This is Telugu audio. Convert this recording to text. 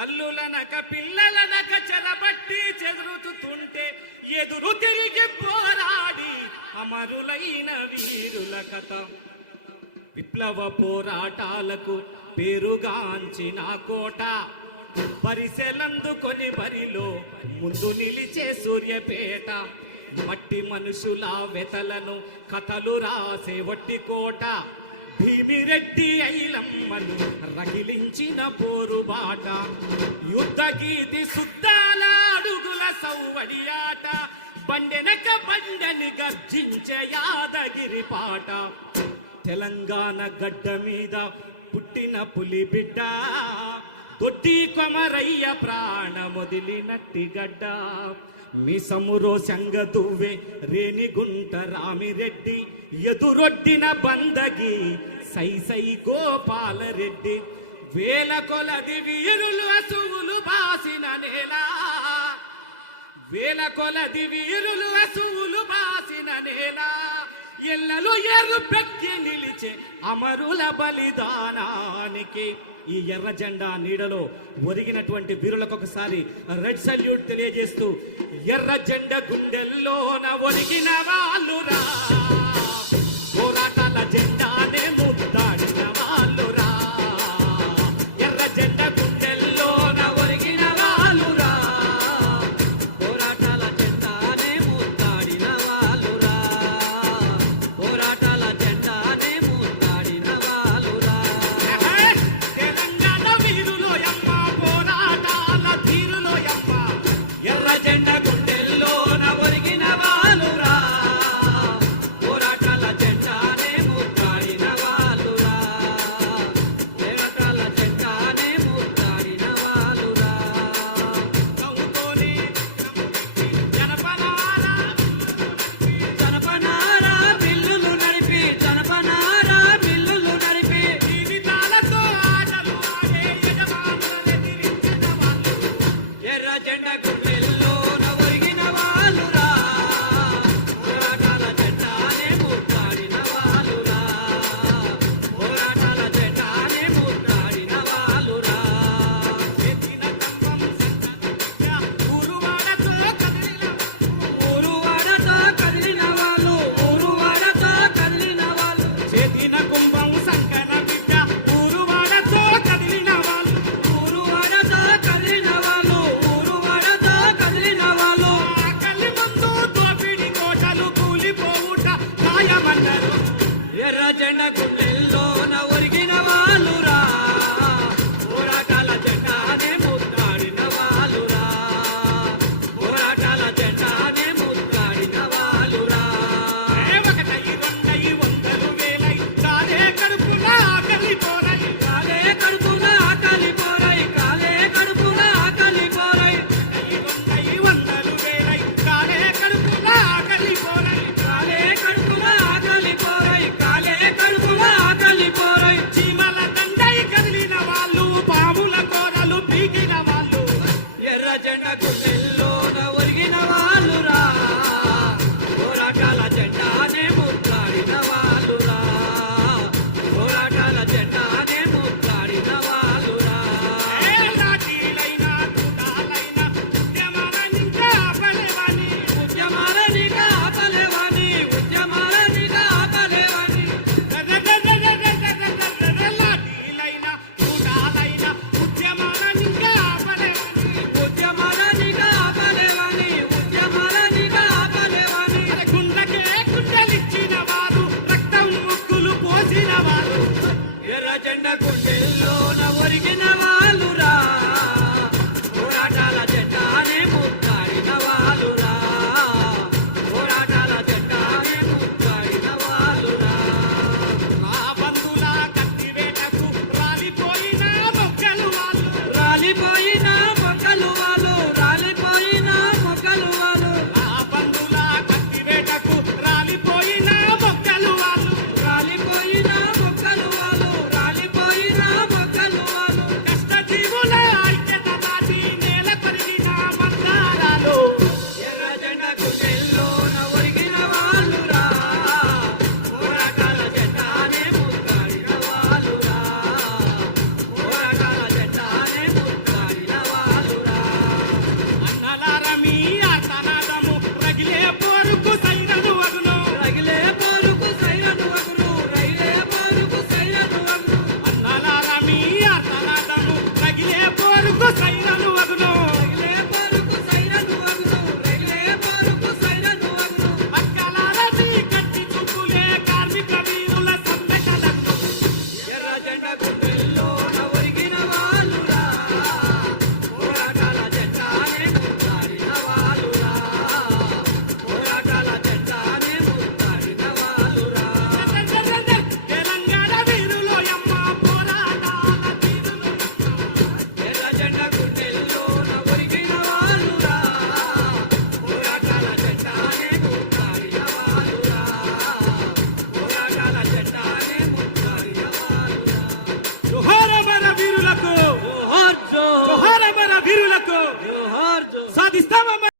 కల్లులనక పిల్లలనక చెరబట్టి చెదురుతుంటే ఎదురు తిరిగి పోరాడి అమరులైన వీరుల కథ. విప్లవ పోరాటాలకు పేరుగాంచిన కోట. పరిసెలందుకొని బరిలో ముందు నిలిచే సూర్యపేట. మట్టి మనుషుల వెతలను కథలు రాసే వట్టి కోట. భీమిరెడ్డి ఐలమ్మను రగిలించిన పోరుబాట. యుద్ధ గీతి సుద్దాల అడుగుల సౌవడియాట బండెనక బండని గర్జించే యాదగిరి పాట. తెలంగాణ గడ్డ మీద పుట్టిన పులి బిడ్డ. దొడ్డి కొమరయ్య ప్రాణమొదిలినట్టి గడ్డ. మిసమురో సంగదువ్వే రేణిగుంట రామిరెడ్డి. ఎదురొడ్డిన బందగి సై సై గోపాలరెడ్డి వేల కొలది వీరులు అసువులు బాసిన నేల. వేల కొలది వీరులు అసువులు బాసిన నేల. ఎల్లలు ఎర్రుపెక్కి నిలిచే అమరుల బలిదానానికి ఈ ఎర్ర జెండా నీడలో ఒరిగినటువంటి వీరులకు ఒకసారి రెడ్ సల్యూట్ తెలియజేస్తూ ఎర్ర జెండ గుండెల్లోన ఒరిగిన వాళ్ళురా ఒరిగిన